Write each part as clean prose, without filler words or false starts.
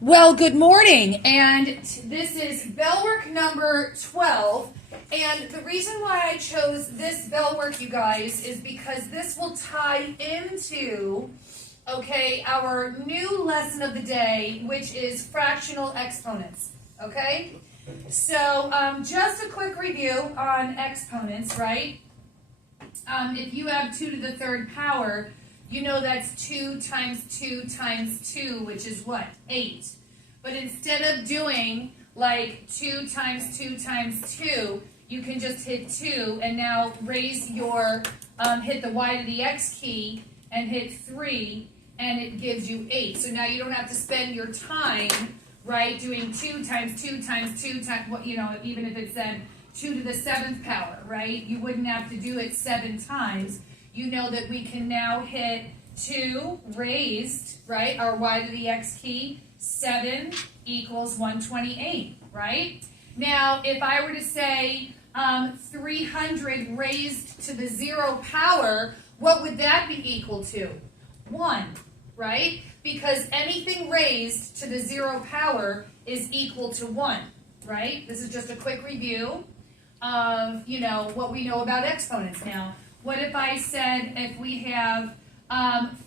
Well, good morning, and this is bell work number 12, and the reason why I chose this bell work, you guys, is because this will tie into, our new lesson of the day, which is fractional exponents, okay? So, just a quick review on exponents, right? If you have 2 to the third power, you know that's 2 times 2 times 2, which is what? 8. But instead of doing like 2 times 2 times 2, you can just hit 2 and now raise your, hit the y to the x key and hit 3 and it gives you 8. So now you don't have to spend your time, right, doing 2 times 2 times 2 times, even if it said 2 to the 7th power, right? You wouldn't have to do it 7 times. You know that we can now hit 2 raised, right, our y to the x key, 7 equals 128, right? Now, if I were to say 300 raised to the 0 power, what would that be equal to? 1, right? Because anything raised to the 0 power is equal to 1, right? This is just a quick review of, what we know about exponents. Now, what if I said if we have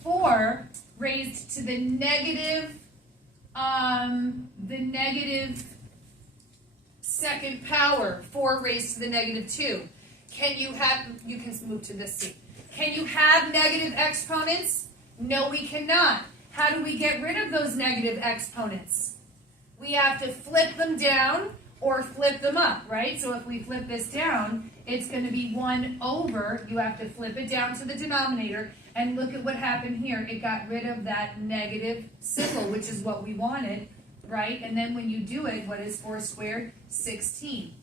4 raised to the negative second power, 4 raised to the negative 2. You can move to this seat. Can you have negative exponents? No, we cannot. How do we get rid of those negative exponents? We have to flip them down or flip them up, right? So if we flip this down, it's going to be 1 over. You have to flip it down to the denominator. And look at what happened here. It got rid of that negative symbol, which is what we wanted, right? And then when you do it, what is 4 squared? 16,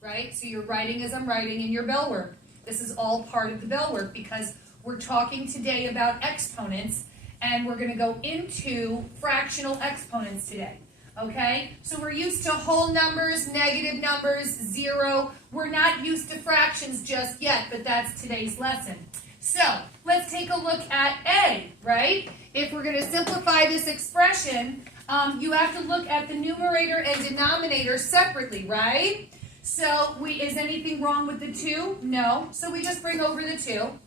right? So you're writing as I'm writing in your bell work. This is all part of the bell work because we're talking today about exponents, and we're going to go into fractional exponents today, okay? So we're used to whole numbers, negative numbers, 0. We're not used to fractions just yet, but that's today's lesson. So, let's take a look at A, right? If we're going to simplify this expression, you have to look at the numerator and denominator separately, right? So, is anything wrong with the 2? No. So, we just bring over the 2.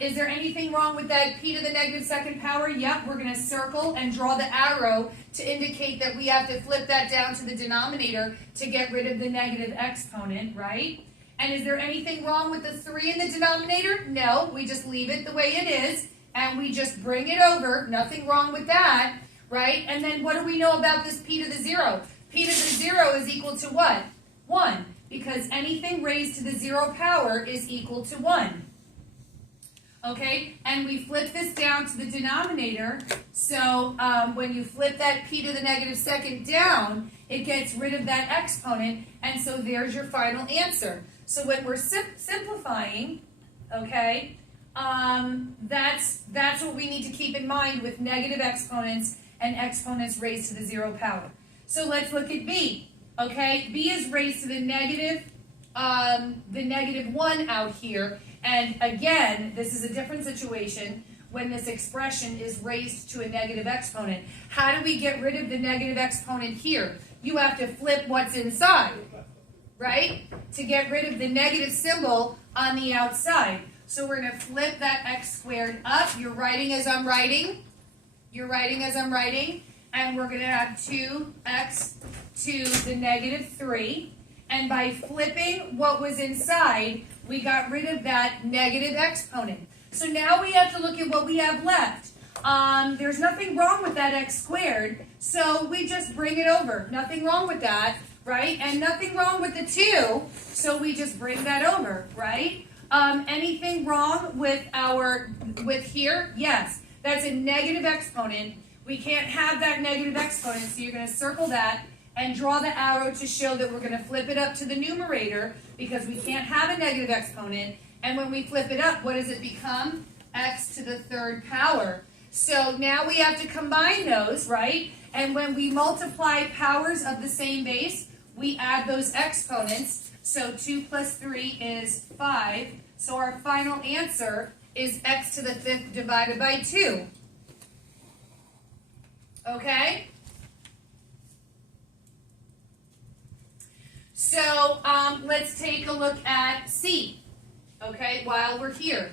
Is there anything wrong with that p to the negative second power? Yep, we're going to circle and draw the arrow to indicate that we have to flip that down to the denominator to get rid of the negative exponent, right? And is there anything wrong with the 3 in the denominator? No, we just leave it the way it is, and we just bring it over. Nothing wrong with that, right? And then what do we know about this p to the 0? P to the 0 is equal to what? 1, because anything raised to the 0 power is equal to 1. Okay, and we flip this down to the denominator, so when you flip that p to the negative second down, it gets rid of that exponent, and so there's your final answer. So when we're simplifying, okay, that's what we need to keep in mind with negative exponents and exponents raised to the 0 power. So let's look at B, okay? B is raised to the negative 1 out here. And again, this is a different situation when this expression is raised to a negative exponent. How do we get rid of the negative exponent here? You have to flip what's inside, right? To get rid of the negative symbol on the outside. So we're going to flip that x squared up. You're writing as I'm writing. You're writing as I'm writing. And we're going to have 2x to the negative 3. And by flipping what was inside, we got rid of that negative exponent. So now we have to look at what we have left. There's nothing wrong with that x squared, so we just bring it over. Nothing wrong with that, right? And nothing wrong with the 2, so we just bring that over, right? Anything wrong with here? Yes, that's a negative exponent. We can't have that negative exponent, so you're going to circle that and draw the arrow to show that we're going to flip it up to the numerator because we can't have a negative exponent. And when we flip it up, what does it become? X to the third power. So now we have to combine those, right? And when we multiply powers of the same base, we add those exponents. So 2 plus 3 is 5. So our final answer is x to the 5th divided by 2. Okay? let's take a look at C, okay, while we're here.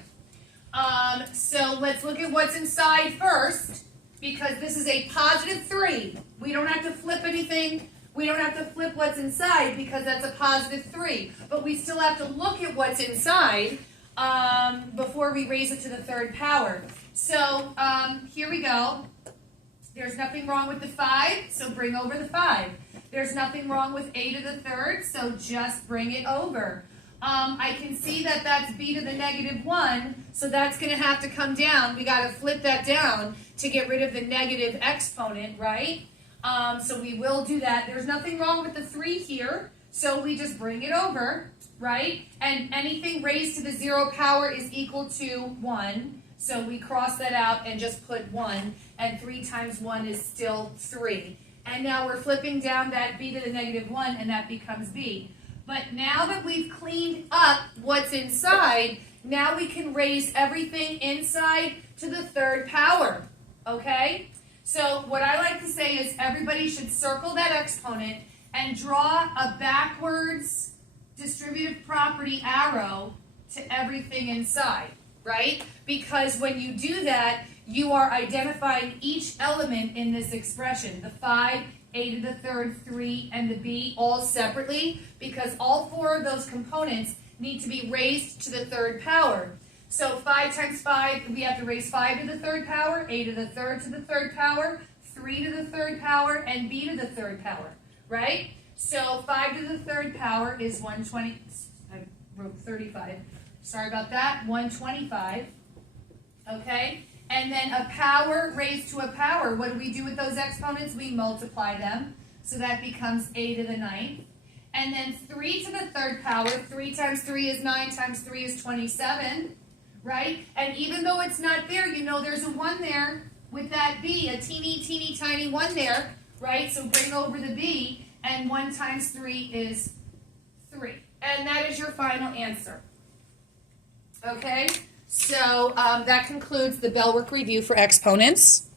So let's look at what's inside first, because this is a positive 3. We don't have to flip anything. We don't have to flip what's inside because that's a positive 3. But we still have to look at what's inside before we raise it to the third power. So here we go. There's nothing wrong with the 5, so bring over the 5. There's nothing wrong with a to the third, so just bring it over. I can see that that's b to the negative 1, so that's going to have to come down. We got to flip that down to get rid of the negative exponent, right? So we will do that. There's nothing wrong with the 3 here, so we just bring it over, right? And anything raised to the 0 power is equal to 1. So we cross that out and just put 1, and 3 times 1 is still 3. And now we're flipping down that b to the negative 1, and that becomes b. But now that we've cleaned up what's inside, now we can raise everything inside to the third power, okay? So what I like to say is everybody should circle that exponent and draw a backwards distributive property arrow to everything inside, right? Because when you do that, you are identifying each element in this expression, the 5, a to the third, 3, and the b all separately, because all 4 of those components need to be raised to the third power. So 5 times 5, we have to raise 5 to the third power, a to the third to the third power, 3 to the third power, and b to the third power, right? So 5 to the third power is 120, I wrote 35, sorry about that, 125, okay? And then a power raised to a power, what do we do with those exponents? We multiply them, so that becomes a to the 9th. And then 3 to the third power, 3 times 3 is 9, times 3 is 27, right? And even though it's not there, you know there's a 1 there with that b, a teeny, teeny, tiny 1 there, right? So bring over the b, and 1 times 3 is 3. And that is your final answer. Okay? So that concludes the Bell Work Review for exponents.